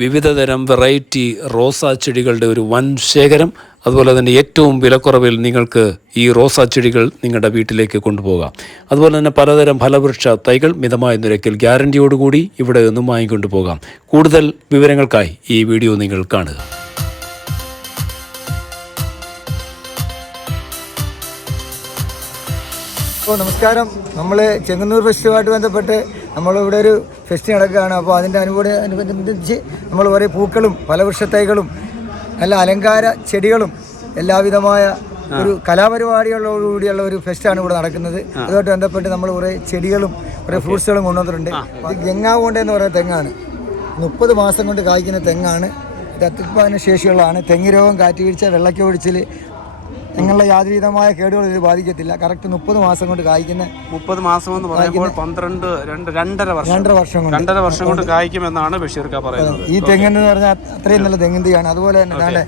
വിവിധതരം വെറൈറ്റി റോസാ ചെടികളുടെ ഒരു വൻ ശേഖരം. അതുപോലെ തന്നെ ഏറ്റവും വിലക്കുറവിൽ നിങ്ങൾക്ക് ഈ റോസാ ചെടികൾ നിങ്ങളുടെ വീട്ടിലേക്ക് കൊണ്ടുപോകാം. അതുപോലെ തന്നെ പലതരം ഫലവൃക്ഷ തൈകൾ മിതമായ നിരക്കിൽ ഗ്യാരണ്ടിയോടുകൂടി ഇവിടെ നിന്നും വാങ്ങിക്കൊണ്ടുപോകാം കൂടുതൽ വിവരങ്ങൾക്കായി ഈ വീഡിയോ നിങ്ങൾ കാണുക. അപ്പോൾ നമസ്കാരം. നമ്മൾ ചെങ്ങന്നൂർ ഫെസ്റ്റുമായിട്ട് ബന്ധപ്പെട്ട് നമ്മളിവിടെ ഒരു ഫെസ്റ്റ് നടക്കുകയാണ്. അപ്പോൾ അതിന്റെ അനുകൂല അനുബന്ധിച്ച് നമ്മൾ ഓരോ പൂക്കളും ഫലവൃക്ഷത്തൈകളും നല്ല അലങ്കാര ചെടികളും എല്ലാവിധമായ ഒരു കലാപരിപാടികളോടുകൂടിയുള്ള ഒരു ഫെസ്റ്റാണ് ഇവിടെ നടക്കുന്നത്. അതുമായിട്ട് ബന്ധപ്പെട്ട് നമ്മൾ കുറേ ചെടികളും കുറേ ഫ്രൂട്ട്സുകളും കൊണ്ടുവന്നിട്ടുണ്ട്. ഇത് ഗംഗാവോണ്ട എന്ന് പറയുന്ന തെങ്ങാണ്. മുപ്പത് മാസം കൊണ്ട് കായ്ക്കുന്ന തെങ്ങാണ്. ഇത് അത്യുത്പാദന ശേഷിയുള്ളതാണ് തെങ്ങ് രോഗം കാറ്റുവീഴ്ച വെള്ളക്കൊഴിച്ചിൽ നിങ്ങളുടെ യാതൊരുവിധമായ കേടുകൾ ഇത് ബാധിക്കത്തില്ല. കറക്റ്റ് മുപ്പത് മാസം കൊണ്ട് കായ്ക്കുന്ന മുപ്പത് മാസം എന്ന് പറയുമ്പോൾ പന്ത്രണ്ട് രണ്ട് രണ്ടര വർഷം. രണ്ടര വർഷം കൊണ്ട്. രണ്ടര വർഷം കൊണ്ട് കായ്ക്കുമെന്നാണ് ബഷീർക്ക പറയുന്നത്. ഈ തെങ്ങിന്റെ പറഞ്ഞാൽ അത്രയും നല്ല തെങ്ങിന്തിയാണ് അതുപോലെ തന്നെ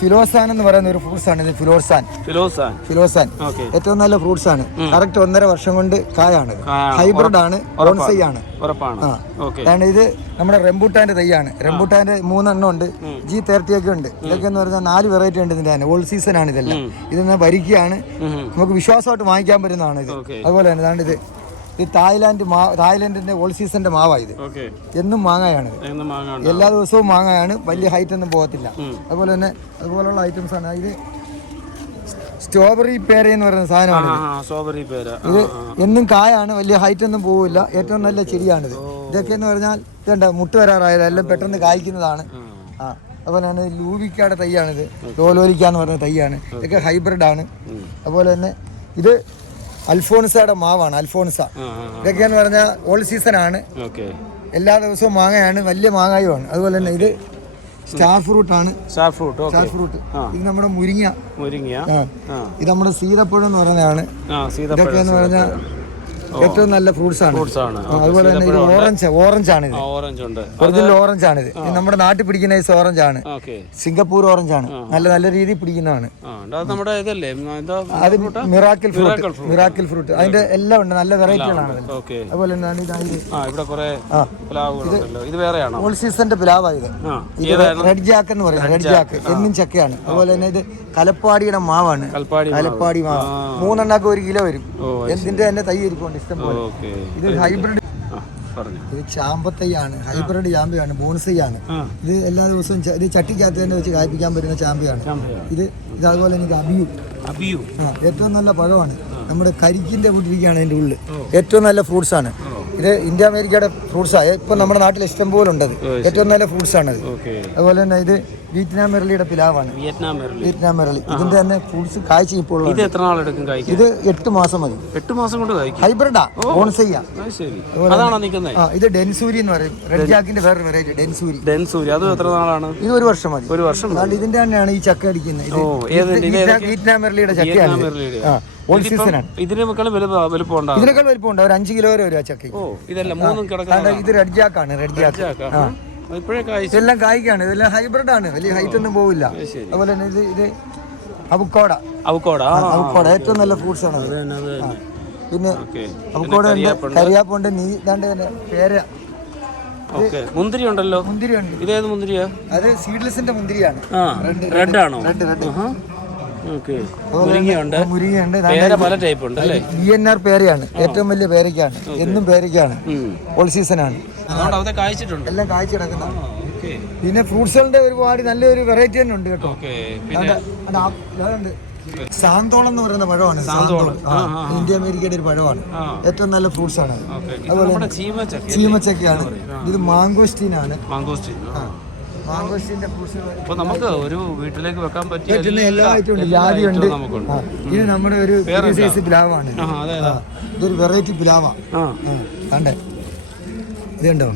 ഫിലോസാൻ എന്ന് പറയുന്ന ഒരു ഫ്രൂട്ട്സ് ആണ്. ഇത് ഫിലോസാൻ. ഫിലോസാൻ. ഫിലോസാൻ. ഏറ്റവും നല്ല ഫ്രൂട്ട്സ് ആണ്. കറക്റ്റ് ഒന്നര വർഷം കൊണ്ട് കായാണ്. ഹൈബ്രിഡ് ആണ്. ബോൺസൈ ആണ്. അതാണ് ഇത് നമ്മുടെ റെമ്പൂട്ടാന്റെ തൈയാണ്. റെമ്പൂട്ടാന്റെ മൂന്നെണ്ണം ഉണ്ട്. ജി തേർട്ടി ഒക്കെ ഉണ്ട്. ഇതൊക്കെ എന്ന് പറഞ്ഞാൽ നാല് വെറൈറ്റി ഉണ്ട് ഇതിന്റെ തന്നെ. ഓൾ സീസൺ ആണ് ഇതെല്ലാം. ഇതെന്ന് ഭരിക്കുകയാണ്. നമുക്ക് വിശ്വാസമായിട്ട് വാങ്ങിക്കാൻ പറ്റുന്നതാണ് ഇത്. അതുപോലെ തന്നെ ഇതാണ്ട് ഇത്. ഇത് തായ്ലാന്റ് മാ തായ്ലാന്റിന്റെ ഓൾ സീസന്റെ മാവാണ് ഇത്. എന്നും മാങ്ങയാണ്. എല്ലാ ദിവസവും മാങ്ങയാണ്. വലിയ ഹൈറ്റ് ഒന്നും പോകത്തില്ല. അതുപോലെ തന്നെ അതുപോലുള്ള ഐറ്റംസ് ആണ്. ഇത് സ്ട്രോബെറി പേര എന്ന് പറയുന്ന സാധനമാണ് സ്ട്രോബെറി പേര ഇത് എന്നും കായാണ്. വലിയ ഹൈറ്റ് ഒന്നും പോവില്ല. ഏറ്റവും നല്ല ചെടിയാണിത് ഇതൊക്കെ എന്ന് പറഞ്ഞാൽ ഇതുണ്ട്. മുട്ട് വരാറായത് എല്ലാം പെട്ടെന്ന് കായ്ക്കുന്നതാണ്. ആ. അതുപോലെ തന്നെ ലൂവിക്കയുടെ തൈയാണിത് ലോലോലിക്ക എന്ന് പറയുന്ന തൈയാണ്. ഇതൊക്കെ ഹൈബ്രിഡ് ആണ്. അതുപോലെ തന്നെ ഇത് അൽഫോൺസയുടെ മാവാണ് അൽഫോൺസ. ആ ഇതൊക്കെ എന്ന് പറഞ്ഞാൽ ഓൾ സീസൺ ആണ്. എല്ലാ ദിവസവും മാങ്ങയാണ് വലിയ മാങ്ങായുമാണ്. അതുപോലെ തന്നെ ഇത് സ്റ്റാർ ഫ്രൂട്ട് ആണ്. Star fruit star fruit. ഇത് നമ്മുടെ മുരിങ്ങ. മുരിങ്ങ. ഇത് നമ്മുടെ സീതപ്പഴം എന്ന് പറയുന്നതാണ്. ആ ഇതൊക്കെ എന്ന് പറഞ്ഞാൽ ഏറ്റവും നല്ല ഫ്രൂട്ട്സ് ആണ് ഫ്രൂട്ട്സ് ആണ്. അതുപോലെ തന്നെ ഇത് ഓറഞ്ച് ഓറഞ്ച് ആണ് ഇത്. ഓറഞ്ച് ഉണ്ട്. ഒറിജിനൽ ഓറഞ്ച് ആണ് ഇത്. നമ്മുടെ നാട്ടിൽ പിടിക്കുന്ന ഐസ് ഓറഞ്ച് ആണ്. സിംഗപ്പൂർ ഓറഞ്ച് ആണ്. നല്ല നല്ല രീതിയിൽ പിടിക്കുന്നതാണ്. നമ്മുടെ ഇതല്ലേ? അത് മിറാക്കിൾ ഫ്രൂട്ട് മിറാക്കിൾ ഫ്രൂട്ട് അതിന്റെ എല്ലാം ഉണ്ട്. നല്ല വെറൈറ്റികളാണ് അതുപോലെ തന്നെ ഇത് ഓൾ സീസണിന്റെ പ്ലാവാ ഇത്. റെഡ് ജാക്ക് എന്ന് പറയുന്നത് റെഡ് ജാക്ക് എന്നും ചക്കയാണ്. അതുപോലെ തന്നെ ഇത് കലപ്പാടിയുടെ മാവാണ്. കലപ്പാടി മാവ്. മൂന്നെണ്ണാക്ക് ഒരു കിലോ വരും. എന്തിന്റെ തന്നെ തൈ ഇരിപ്പുണ്ട്. ഇഷ്ടം പോലെ. ഇത് ഹൈബ്രിഡ് ഇത് ചാമ്പത്തയ്യാണ് ഹൈബ്രിഡ് ചാമ്പയാണ് ബോൺസയ്യാണ് ഇത് എല്ലാ ദിവസവും ഇത് ചട്ടിക്കകത്ത് തന്നെ വെച്ച് കായ്പിക്കാൻ പറ്റുന്ന ചാമ്പയാണ്. ഇത് ഇത് അതുപോലെ എനിക്ക് അബിയു. അബിയു. ആ ഏറ്റവും നല്ല പഴമാണ്. നമ്മുടെ കരിക്കിന്റെ കൂട്ടിരിക്കുകയാണ് അതിന്റെ ഉള്ളിൽ ഏറ്റവും നല്ല ഫ്രൂട്ട്സ് ആണ്. ഇത് ഇന്ത്യ അമേരിക്കയുടെ ഫ്രൂട്ട്സ് ആണ് ഇപ്പം നമ്മുടെ നാട്ടിൽ ഇഷ്ടം പോലെ ഉണ്ട് ഏറ്റവും നല്ല ഫ്രൂട്ട്സ് ആണ് ഇത് ഓക്കെ. അതുപോലെ തന്നെ ഇത് വിയറ്റ്നാം മെറലിയുടെ പിലാവാണ് വിയറ്റ്നാം മെറിലി വിയറ്റ്നാം മെറലി ഇതിന്റെ തന്നെ ഫ്രൂട്ട്സ് കാഴ്ച ഇപ്പോൾ ഇത് എത്ര നാളെടുക്കും കായ്ക്കാൻ? ഇത് എട്ട് മാസം മതി. എട്ട് മാസം കൊണ്ട് കായ്ക്കും? ഹൈബ്രിഡാ ഓൺസൈ അത് ശരി. അതാണോ നിൽക്കുന്നത് ആ ഇത് ഡെൻസൂരി എന്ന് പറയും. റെഡ് ജാക്കിന്റെ വേറൊരു വെറൈറ്റി ഡെൻസൂരി. ഡെൻസൂരി. അത് എത്ര നാളാണ്? ഇത് ഒരു വർഷം മതി. ഒരു വർഷം അതുകൊണ്ട് ഇതിന്റെ തന്നെയാണ് ഈ ചക്ക അടിക്കുന്നത്. ഓ, വിയറ്റ്നാം- മെറലിയുടെ ചക്കയാണ് ഇതിനേക്കാൾ മെറിലിയുടെ. ഓൾ സീസൺ ആണ്. ഇതിന് മക്കളും വലുപ്പം വലുപ്പം ഉണ്ടാകും ഇതിനേക്കാൾ വലിപ്പമുണ്ട് ഒരു അഞ്ച് കിലോ വരെ വരും ആ ചക്ക ഓ ഇതല്ല മൂന്നും കിടക്കുന്നത് ഇത് റെഡ് ജാക്കാണ് റെഡ് ജാക്ക് ആ. ഇതെല്ലാം കായ്ക്കാണ്. ഇതെല്ലാം ഹൈബ്രിഡ് ആണ്. വലിയ ഹൈറ്റ് ഒന്നും പോവില്ല. അതുപോലെ തന്നെ ഇത് ഇത് അവക്കോട അവക്കോട അവക്കോട ഏറ്റവും നല്ല ഫ്രൂട്ട്സ് ആണ് പിന്നെ അവക്കോട ഉണ്ട് കരിയാപ്പുണ്ട്. നീ ഇതാണ്ട് തന്നെ പേര. മുന്തിരി ഉണ്ടല്ലോ. മുന്തിരി ഉണ്ട് ഇതേത് മുന്തിരിയാ? അത് സീഡ്ലെസിന്റെ മുന്തിരിയാണ്. റെഡ് ആണോ? റെഡ് റെഡ് മുരിങ്ങയുണ്ട്. മുരിങ്ങയുണ്ട്. പേര പല ടൈപ്പ് ഉണ്ട് അല്ലേ? ബി എൻ ആർ പേരയാണ്. ഏറ്റവും വലിയ പേരയ്ക്കാണ്. എന്നും പേരയ്ക്കാണ്. ഓൾ സീസൺ ആണ് എല്ലാം കാഴ്ച കിടക്കുന്ന. പിന്നെ ഫ്രൂട്ട്സുകളുടെ ഒരുപാട് നല്ലൊരു വെറൈറ്റി തന്നെ ഉണ്ട് കേട്ടോ. സാന്തോളം എന്ന് പറയുന്ന പഴമാണ്. സാന്തോളം ഇന്ത്യ അമേരിക്കയുടെ ഒരു പഴമാണ്. ഏറ്റവും നല്ല ഫ്രൂട്ട്സ് ആണ്. അതുപോലെ ചീമച്ചക്കയാണ്. ഇത് മാങ്കോസ്റ്റീൻ. ആണ് മാങ്കോസ്റ്റിൻ അപ്പൊ നമുക്ക് ഒരു വീട്ടിലേക്ക് വെക്കാൻ പറ്റിയ പറ്റുന്ന എല്ലാ ഐറ്റം ഉണ്ട്. ജാതി ഉണ്ട് ഐറ്റവും നമുക്കുണ്ട്. ഇത് നമ്മുടെ ഒരു സൈസ് പിലാവാണ്. ഇതൊരു വെറൈറ്റി പിലാവാ. ആ. ആ, കണ്ടേ. ഇത് കണ്ടോ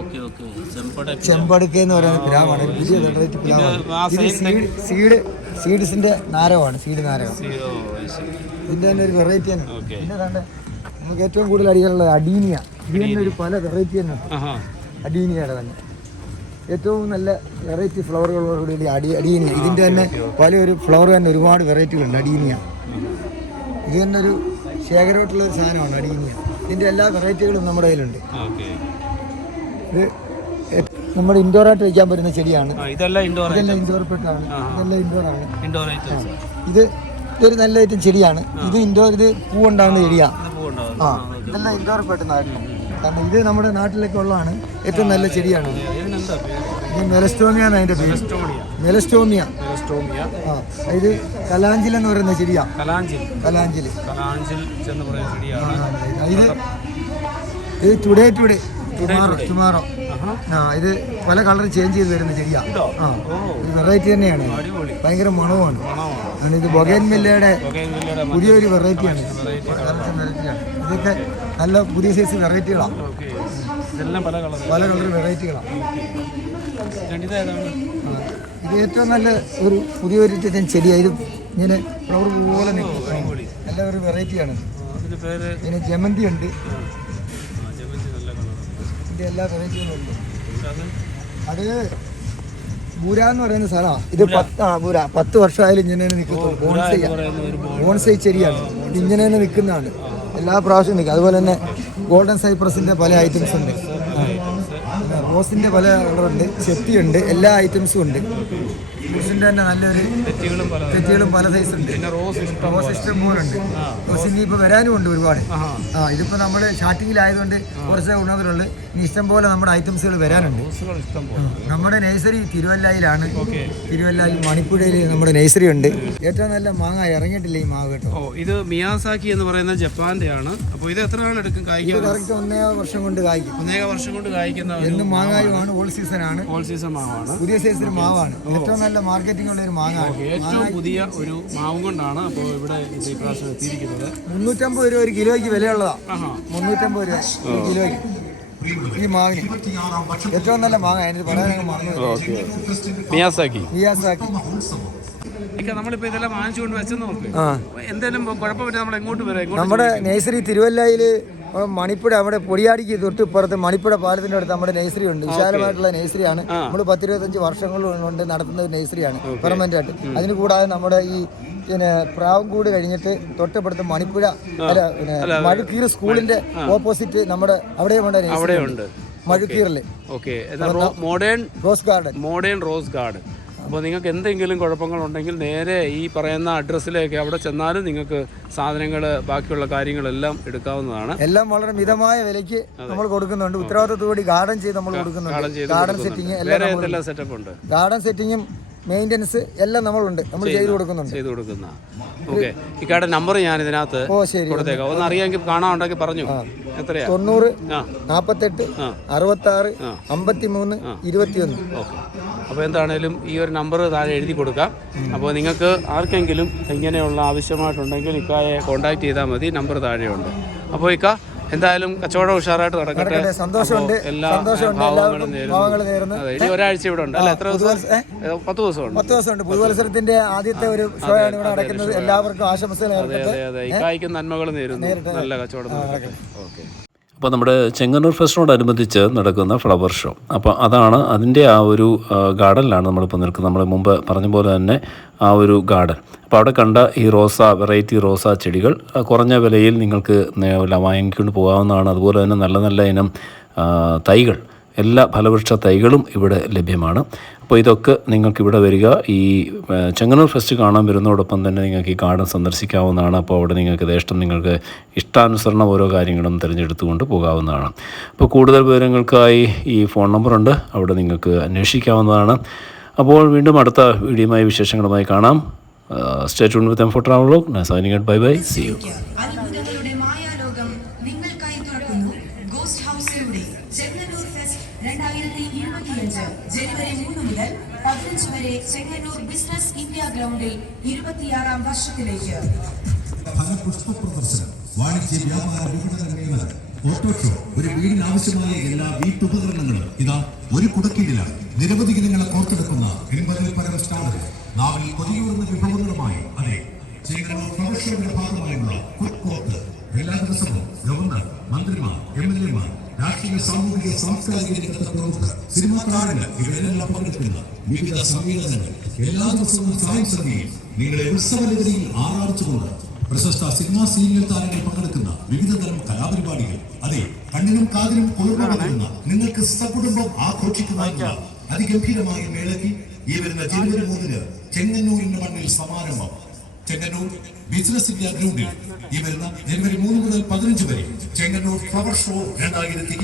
ഓക്കെ ഓക്കെ. ചെമ്പട ചെമ്പടുക്ക എന്ന് പറയുന്ന പിലാവാണ്. ഒരു പുതിയ വെറൈറ്റി പിലാവാണ്. സീഡ് സീഡ് സീഡ്സിന്റെ നാരകമാണ് സീഡ് നാരകം ഇതിന്റെ തന്നെ ഒരു വെറൈറ്റി തന്നെ. പിന്നെ കണ്ടേ നമുക്ക് ഏറ്റവും കൂടുതൽ അടികളുള്ളത് അഡീനിയ ഇതിന് ഒരു പല വെറൈറ്റി തന്നെ. അഡീനിയയുടെ തന്നെ. ഏറ്റവും നല്ല വെറൈറ്റി ഫ്ലവറുകളോടുകൂടി അടി അഡീനിയ ഇതിന്റെ തന്നെ പല ഒരു ഫ്ലവർ തന്നെ ഒരുപാട് വെറൈറ്റികളുണ്ട് അടിയനിയ ഇത് തന്നെ ഒരു ശേഖരമായിട്ടുള്ള ഒരു സാധനമാണ് അടിയനിയ ഇതിന്റെ എല്ലാ വെറൈറ്റികളും നമ്മുടെ കയ്യിലുണ്ട്. ഇത് നമ്മുടെ ഇൻഡോർ ആയിട്ട് വയ്ക്കാൻ പറ്റുന്ന ചെടിയാണ്. ഇതെല്ലാം ഇൻഡോർ പെട്ടാണ് ഇതെല്ലാം ഇൻഡോർ ആണ്. ഇത് ഇതൊരു നല്ല ഐറ്റം ചെടിയാണ്. ഇത് ഇൻഡോർ ഇത് പൂ ഉണ്ടാകുന്ന ചെടിയാണ് ആ. ഇതെല്ലാം ഇൻഡോർ പെട്ടുന്നതായിരുന്നു കാരണം ഇത് നമ്മുടെ നാട്ടിലൊക്കെ ഉള്ളതാണ്. ഏറ്റവും നല്ല ചെടിയാണ്. ഇത് മെലസ്റ്റോമിയ ആണ് അതിന്റെ പേര്. നെലസ്റ്റോമിയ മെലസ്റ്റോമിയ. ആ ഇത് കലാഞ്ചിൽ എന്ന് പറയുന്ന ചെടിയാ. കലാഞ്ചിൽ. കലാഞ്ചിൽ. ഇത് ഇത് ടുഡേ ടുഡേ ടുമാറോ ടുമാറോ ആ ഇത് പല കളർ ചേഞ്ച് ചെയ്ത് വരുന്ന ചെടിയാ. ആ ഇത് വെറൈറ്റി തന്നെയാണ്. ഭയങ്കര മണവുമാണ് ആണ് ഇത് ബൊഗേൻ മില്ലയുടെ പുതിയൊരു വെറൈറ്റിയാണ് വെറൈറ്റിയാണ് ഇതൊക്കെ നല്ല പുതിയ സൈസ് വെറൈറ്റികളാണ് ഇതെല്ലാം പല കളർ പല കളർ വെറൈറ്റികളാണ് ഇത് ഏറ്റവും നല്ല ഒരു പുതിയൊരു ഒരു ചെടിയാണ് ഇത് ഇങ്ങനെ ഫ്ലവർ പോലെ നിൽക്കും. നല്ല ഒരു വെറൈറ്റിയാണ് പിന്നെ ജമന്തി ഉണ്ട്. ഇതിന്റെ എല്ലാ വെറൈറ്റികളും ഉണ്ട്. അത് ബൂര എന്ന് പറയുന്ന സ്ഥലമാണ് ഇത് പത്ത് ആ ബൂര. പത്ത് വർഷമായാലും ഇങ്ങനെ നിൽക്കുന്നു ബോൺസൈ ബോൺസൈ ചെടിയാണ്. ഇത് ഇങ്ങനെ തന്നെ നിൽക്കുന്നതാണ്. എല്ലാ പ്രാവശ്യവും നിൽക്കും. അതുപോലെ തന്നെ ഗോൾഡൻ സൈപ്രസിന്റെ പല ഐറ്റംസ് ഉണ്ട്. റോസിന്റെ പല കളറുണ്ട് ചെത്തിയുണ്ട് എല്ലാ ഐറ്റംസും ഉണ്ട്. റോസിന്റെ തന്നെ നല്ലൊരു തെറ്റുകളും പല സൈസ് ഉണ്ട്. റോസ് ഇഷ്ടം പോലുണ്ട്. റോസ് ഇനി ഇപ്പോൾ വരാനും ഉണ്ട് ഒരുപാട്. ആ ഇതിപ്പോൾ നമ്മൾ സ്റ്റാർട്ടിങ്ങിലായതുകൊണ്ട് കുറച്ച് ഗുണത്തിലുള്ളു ഇനി ഇഷ്ടം പോലെ നമ്മുടെ ഐറ്റംസുകൾ വരാനുണ്ട്. നമ്മുടെ നഴ്സറി തിരുവല്ലയിലാണ്. തിരുവല്ലയിൽ മണിപ്പുഴയിൽ നമ്മുടെ നഴ്സറി ഉണ്ട്. ഏറ്റവും നല്ല മാങ്ങ ഇറങ്ങിയിട്ടില്ല ഈ മാവ് കേട്ടോ. ഇത് മിയാസാക്കി എന്ന് പറയുന്ന ജപ്പാന്റെ ആണ് അപ്പോൾ ഇത് എത്ര നാൾ എടുക്കും ഇത് കായ്ക്കാൻ കറക്റ്റ് ഒന്നേ വർഷം കൊണ്ട് കായ്ക്കും. ഒന്നേ വർഷം കൊണ്ട് കായ്ക്കുന്ന എന്നും മാങ്ങായുമാണ് ഓൾ സീസൺ ആണ്. ഓൾ സീസൺ മാവാണ്. പുതിയ സൈസിൽ മാവാണ്. ഏറ്റവും നല്ല മാർക്കറ്റിംഗ് ഉള്ള ഒരു മാങ്ങാണ്. ഏറ്റവും പുതിയ ഒരു മാവും കൊണ്ടാണ് അപ്പോൾ ഇവിടെ ഇത് എത്തിയിരിക്കുന്നത്. മുന്നൂറ്റമ്പത് രൂപ ഒരു കിലോയ്ക്ക് വിലയുള്ളതാ. ആഹാ. മുന്നൂറ്റമ്പത് രൂപ ഒരു കിലോയ്ക്ക്. ഈ മാവിന് ഏറ്റവും നല്ല മാങ്ങ എനിക്ക് പറയാനങ്ങ് മറന്നു മിയാസാക്കി. മിയാസാക്കി. ഇക്ക നമ്മളിപ്പോൾ ഇതെല്ലാം വാങ്ങിച്ചുകൊണ്ട് വെച്ചെന്ന് നോക്ക് ആ. എന്തെങ്കിലും നമ്മൾ എങ്ങോട്ട് വരാം? എങ്ങോട്ട് നമ്മുടെ നേഴ്സറി തിരുവല്ലയിൽ മണിപ്പുഴ അവിടെ പൊടിയാടിക്ക് തൊട്ടിപ്പുറത്ത് മണിപ്പുഴ പാലത്തിന്റെ അടുത്ത് നമ്മുടെ നഴ്സറി ഉണ്ട്. വിശാലമായിട്ടുള്ള നേഴ്സറിയാണ് നമ്മൾ പത്തിരുപത്തഞ്ച് വർഷങ്ങൾ കൊണ്ട് നടത്തുന്ന ഒരു നേഴ്സറിയാണ് പെർമനന്റ് ആയിട്ട്. അതിന് കൂടാതെ നമ്മുടെ ഈ പിന്നെ പ്രാവൻകൂട് കഴിഞ്ഞിട്ട് തൊട്ടപ്പുറത്ത് മണിപ്പുഴ അല്ല പിന്നെ മഴക്കീർ സ്കൂളിന്റെ ഓപ്പോസിറ്റ് നമ്മുടെ അവിടെ ഉണ്ട് നഴ്സറി ഉണ്ട്. മഴുക്കീറിൽ. Okay modern rose garden modern rose garden അപ്പോൾ നിങ്ങൾക്ക് എന്തെങ്കിലും കുഴപ്പങ്ങളുണ്ടെങ്കിൽ നേരെ ഈ പറയുന്ന അഡ്രസ്സിലേക്ക് അവിടെ ചെന്നാലും നിങ്ങൾക്ക് സാധനങ്ങൾ ബാക്കിയുള്ള കാര്യങ്ങളെല്ലാം എടുക്കാവുന്നതാണ്. എല്ലാം വളരെ മിതമായ വിലയ്ക്ക് നമ്മൾ കൊടുക്കുന്നുണ്ട്. ഉത്തരവാദിത്തത്തോടെ ഗാർഡൻ ചെയ്ത് നമ്മൾ കൊടുക്കുന്നുണ്ട്. ഗാർഡൻ സെറ്റിംഗ് എല്ലാം സെറ്റപ്പ് ഉണ്ട്? ഗാർഡൻ സെറ്റിങ്ങും മെയിന്റനൻസ് എല്ലാം നമ്മളുണ്ട്. നമ്മൾ ചെയ്തു കൊടുക്കുന്നുണ്ട്. ചെയ്ത് കൊടുക്കുന്ന. ഓക്കെ ഇക്കാടെ നമ്പർ ഞാൻ ഇതിനകത്ത് ഓ ശരി. കൊടുത്തേക്കാം. ഒന്ന് അറിയാമെങ്കിൽ കാണാനുണ്ടെങ്കിൽ പറഞ്ഞു. എത്രയാ? തൊണ്ണൂറ് നാൽപ്പത്തെട്ട്. അറുപത്താറ് അമ്പത്തി മൂന്ന് ഇരുപത്തിയൊന്ന്. ഓക്കെ. അപ്പോൾ എന്താണേലും ഈ ഒരു നമ്പർ താഴെ എഴുതി കൊടുക്കാം. അപ്പോൾ നിങ്ങൾക്ക് ആർക്കെങ്കിലും ഇങ്ങനെയുള്ള ആവശ്യമായിട്ടുണ്ടെങ്കിൽ ഇക്കായെ കോൺടാക്ട് ചെയ്താൽ മതി. നമ്പർ താഴെയുണ്ട്. അപ്പോൾ ഇക്ക എന്തായാലും കച്ചവടം ഉഷാറായിട്ട് നടക്കട്ടെ. സന്തോഷമുണ്ട്. എല്ലാ ഭാവങ്ങളും നേരുന്നു. ഇനി ഒരാഴ്ച ഇവിടെ ഉണ്ട്. അല്ല? എത്ര ദിവസം? പത്ത് ദിവസമുണ്ട്. പത്ത് ദിവസമുണ്ട്. പുതുവത്സരത്തിന്റെ ആദ്യത്തെ ഒരു ഷോ ആണ് ഇവിടെ നടക്കുന്നത്. എല്ലാവർക്കും ആശംസകൾ അതെ അതെ അതെ. ഇക്കായ്ക്കും നന്മകൾ നേരുന്നു. നല്ല കച്ചവടം നടക്കട്ടെ. ഓക്കെ. അപ്പോൾ നമ്മുടെ ചെങ്ങന്നൂർ ഫെസ്റ്റിനോടനുബന്ധിച്ച് നടക്കുന്ന ഫ്ലവർ ഷോ. അപ്പോൾ അതാണ് അതിന്റെ ആ ഒരു ഗാർഡനിലാണ് നമ്മളിപ്പോൾ നിൽക്കുന്നത്. നമ്മൾ മുമ്പ് പറഞ്ഞ പോലെ തന്നെ ആ ഒരു ഗാർഡൻ. അപ്പോൾ അവിടെ കണ്ട ഈ റോസ വെറൈറ്റി റോസ ചെടികൾ കുറഞ്ഞ വിലയിൽ നിങ്ങൾക്ക് വാങ്ങിക്കൊണ്ട് പോകാവുന്നതാണ്. അതുപോലെ തന്നെ നല്ല നല്ല ഇനം തൈകൾ. എല്ലാ ഫലവൃക്ഷ തൈകളും ഇവിടെ ലഭ്യമാണ്. അപ്പോൾ ഇതൊക്കെ നിങ്ങൾക്ക് ഇവിടെ വരിക. ഈ ചെങ്ങന്നൂർ ഫെസ്റ്റ് കാണാൻ വരുന്നതോടൊപ്പം തന്നെ നിങ്ങൾക്ക് ഈ ഗാർഡൻ സന്ദർശിക്കാവുന്നതാണ്. അപ്പോൾ അവിടെ നിങ്ങൾക്ക് ദേഷ്ടം നിങ്ങൾക്ക് ഇഷ്ടാനുസരണം ഓരോ കാര്യങ്ങളും തിരഞ്ഞെടുത്തുകൊണ്ട് പോകാവുന്നതാണ്. അപ്പോൾ കൂടുതൽ വിവരങ്ങൾക്കായി ഈ ഫോൺ നമ്പറുണ്ട്. അവിടെ നിങ്ങൾക്ക് അന്വേഷിക്കാവുന്നതാണ്. അപ്പോൾ വീണ്ടും അടുത്ത വീഡിയോയുമായി വിശേഷങ്ങളുമായി കാണാം. Stay tune with M for travel signing bye bye. See you ജനുവരി മൂന്ന് മുതൽ പതിനഞ്ച് വരെ ചെങ്ങന്നൂർ ബിസിനസ് ഇന്ത്യ ഗ്രൗണ്ടിൽ ഇരുപത്തിയാറാം വർഷത്തിലേക്ക്. ഫലപുഷ്പ വാണിജ്യ വ്യാപാര വിപണന ഒരു വീടിന് ആവശ്യമായ എല്ലാ വീട്ടുപകരണങ്ങളും ഇതാ ഒരു കുടക്കീഴിലാണ്. നിരവധി ഇനങ്ങളെ കോർത്തെടുക്കുന്ന നാവിൽ വിഭവങ്ങളുമായി അതെ ചെങ്ങന്നൂർ ഭാഗമായുള്ള എല്ലാ ദിവസവും ഗവർണർ മന്ത്രിമാർ എം എൽ എമാർ രാഷ്ട്രീയ സാമൂഹിക സാംസ്കാരിക രംഗത്തെ പ്രമുഖർ സിനിമാ താരങ്ങൾ ഇവരെല്ലാം പങ്കെടുക്കുന്ന വിവിധ സമ്മേളനങ്ങൾ എല്ലാ ദിവസവും സായം സന്ധ്യയിൽ നിങ്ങളെ ഉത്സവലഹരിയിൽ ആറാടിച്ചുകൊണ്ട് പ്രശസ്ത സിനിമാ സീരിയൽ താരങ്ങൾ പങ്കെടുക്കുന്ന വിവിധ തരം കലാപരിപാടികൾ അതെ കണ്ണിനും കാതിനും കുളിർമ നിങ്ങൾക്ക് സകുടുംബം ആഘോഷിക്കുന്ന അതിഗംഭീരമായ മേളയ്ക്ക് ഈ വരുന്ന ജനുവരി മൂന്നിന് ചെങ്ങന്നൂരിന്റെ മണ്ണിൽ സമാരംഭം. ചെങ്ങന്നൂർ ബിസിനസ് ഇന്ത്യ ഗ്രൗണ്ടിൽ ഈ വരുന്ന ജനുവരി മൂന്ന് മുതൽ പതിനഞ്ച് വരെ ചെങ്ങന്നൂർ ഫ്ലവർ ഷോ രണ്ടായിരത്തി